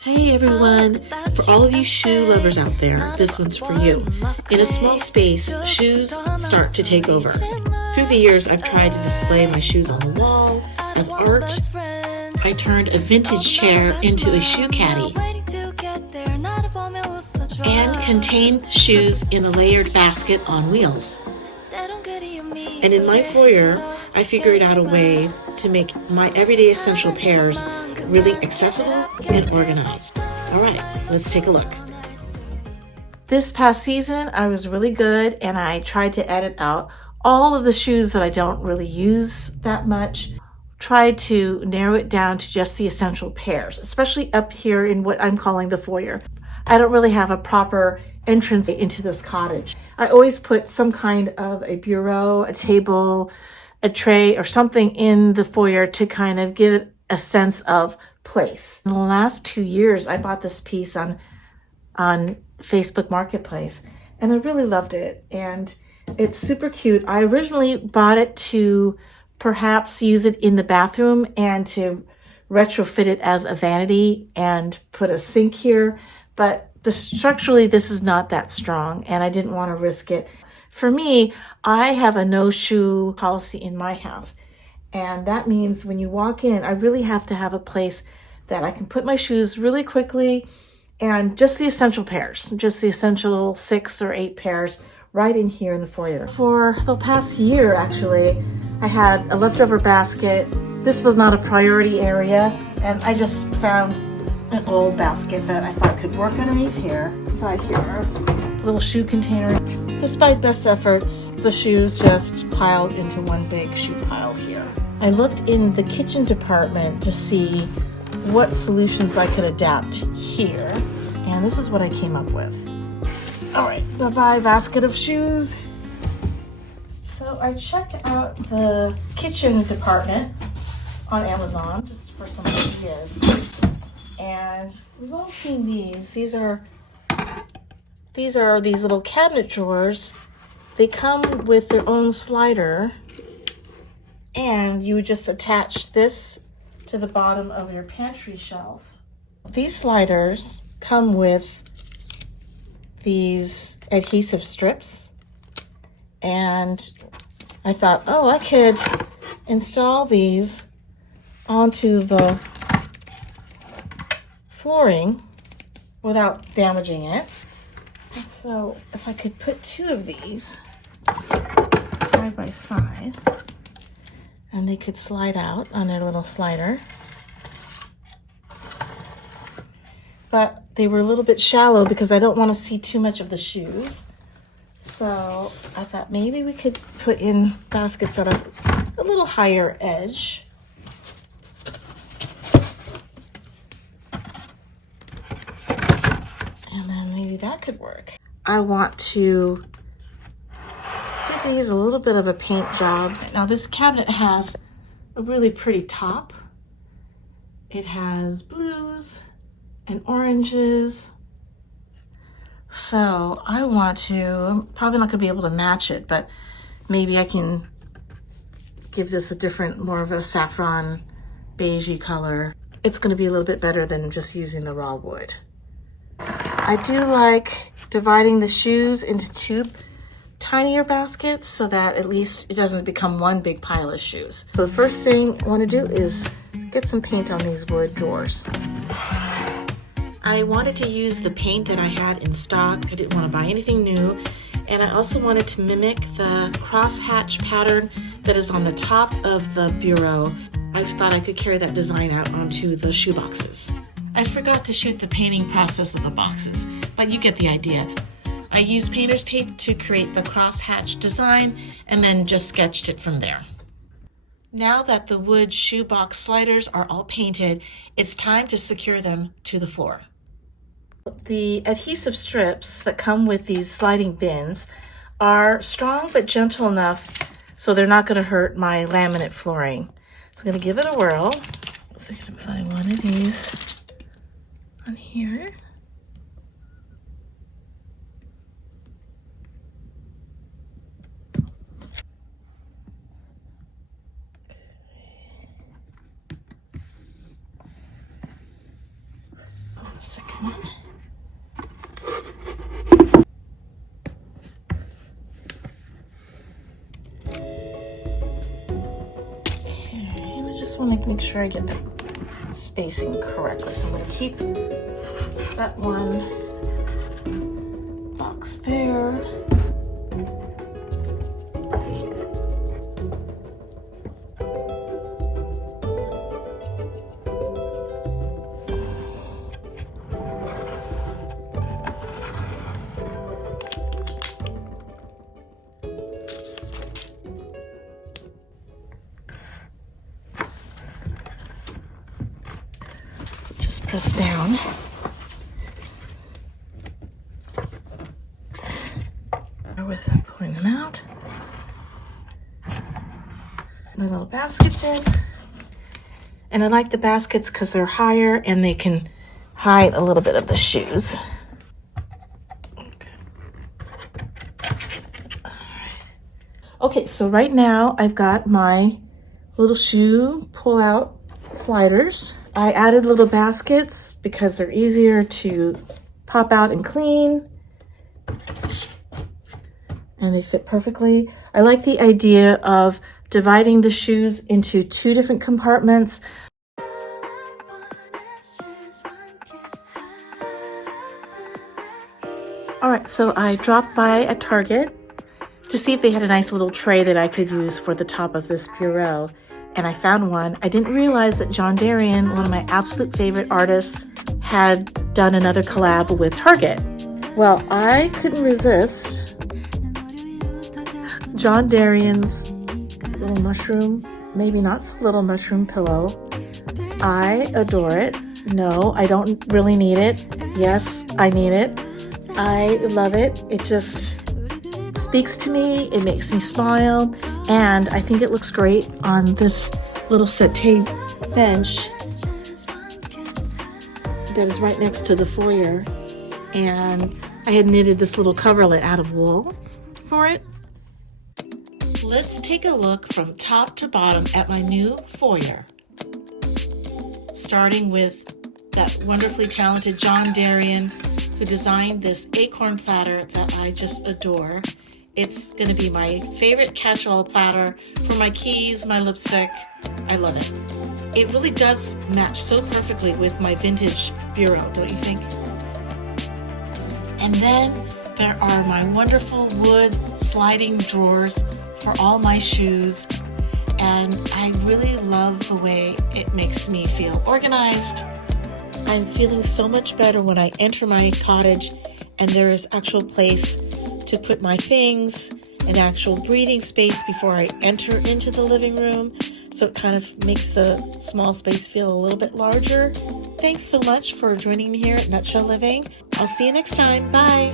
Hey everyone! For all of you shoe lovers out there, this one's for you. In a small space, shoes start to take over. Through the years, I've tried to display my shoes on the wall as art. I turned a vintage chair into a shoe caddy and contained shoes in a layered basket on wheels. And in my foyer, I figured out a way to make my everyday essential pairs really accessible and organized. All right, let's take a look. This past season, I was really good and I tried to edit out all of the shoes that I don't really use that much. Tried to narrow it down to just the essential pairs, especially up here in what I'm calling the foyer. I don't really have a proper entrance into this cottage. I always put some kind of a bureau, a table, a tray, or something in the foyer to kind of give it a sense of place. In the last 2 years, I bought this piece on Facebook Marketplace, and I really loved it. And it's super cute. I originally bought it to perhaps use it in the bathroom and to retrofit it as a vanity and put a sink here. But structurally, this is not that strong, and I didn't want to risk it. For me, I have a no shoe policy in my house. And that means when you walk in, I really have to have a place that I can put my shoes really quickly and just the essential pairs, just the essential 6 or 8 pairs right in here in the foyer. For the past year, actually, I had a leftover basket. This was not a priority area, and I just found an old basket that I thought could work underneath here. Inside here, a little shoe container. Despite best efforts, the shoes just piled into one big shoe pile here. I looked in the kitchen department to see what solutions I could adapt here, and this is what I came up with. All right, bye-bye basket of shoes. So I checked out the kitchen department on Amazon just for some ideas, and we've all seen these. These are these little cabinet drawers. They come with their own slider, and you would just attach this to the bottom of your pantry shelf. These sliders come with these adhesive strips, and I thought, oh, I could install these onto the flooring without damaging it. And so if I could put 2 of these side by side, and they could slide out on their little slider. But they were a little bit shallow because I don't want to see too much of the shoes. So I thought maybe we could put in baskets at a little higher edge. And then maybe that could work. I want to give these a little bit of a paint job. Now this cabinet has a really pretty top. It has blues and oranges. So I want to, I'm probably not gonna be able to match it, but maybe I can give this a different, more of a saffron beigey color. It's gonna be a little bit better than just using the raw wood. I do like dividing the shoes into 2 tinier baskets so that at least it doesn't become one big pile of shoes. So the first thing I want to do is get some paint on these wood drawers. I wanted to use the paint that I had in stock. I didn't want to buy anything new. And I also wanted to mimic the crosshatch pattern that is on the top of the bureau. I thought I could carry that design out onto the shoe boxes. I forgot to shoot the painting process of the boxes, but you get the idea. I used painter's tape to create the crosshatch design and then just sketched it from there. Now that the wood shoebox sliders are all painted, it's time to secure them to the floor. The adhesive strips that come with these sliding bins are strong but gentle enough so they're not going to hurt my laminate flooring. So I'm going to give it a whirl. So I'm going to apply one of these on here. the second one. Okay, I just want to make sure I get the spacing correctly. So I'm going to keep that one box there. Just press down. With pulling them out. My little baskets in. And I like the baskets because they're higher and they can hide a little bit of the shoes. Okay. All right. Okay, so right now I've got my little shoe pull-out sliders. I added little baskets because they're easier to pop out and clean. And they fit perfectly. I like the idea of dividing the shoes into 2 different compartments. All right, so I dropped by at Target to see if they had a nice little tray that I could use for the top of this bureau. And I found one. I didn't realize that John Darien, one of my absolute favorite artists, had done another collab with Target. Well, I couldn't resist John Darien's little mushroom, maybe not so little mushroom pillow. I adore it. No, I don't really need it. Yes, I need it. I love it. It just speaks to me. It makes me smile. And I think it looks great on this little settee bench that is right next to the foyer. And I had knitted this little coverlet out of wool for it. Let's take a look from top to bottom at my new foyer. Starting with that wonderfully talented John Darien, who designed this acorn platter that I just adore. It's going to be my favorite catch-all platter for my keys, my lipstick. I love it. It really does match so perfectly with my vintage bureau, don't you think? And then there are my wonderful wood sliding drawers for all my shoes, and I really love the way it makes me feel organized. I'm feeling so much better when I enter my cottage and there is actual place to put my things, an actual breathing space before I enter into the living room, so it kind of makes the small space feel a little bit larger. Thanks so much for joining me here at Nutshell Living. I'll see you next time. Bye.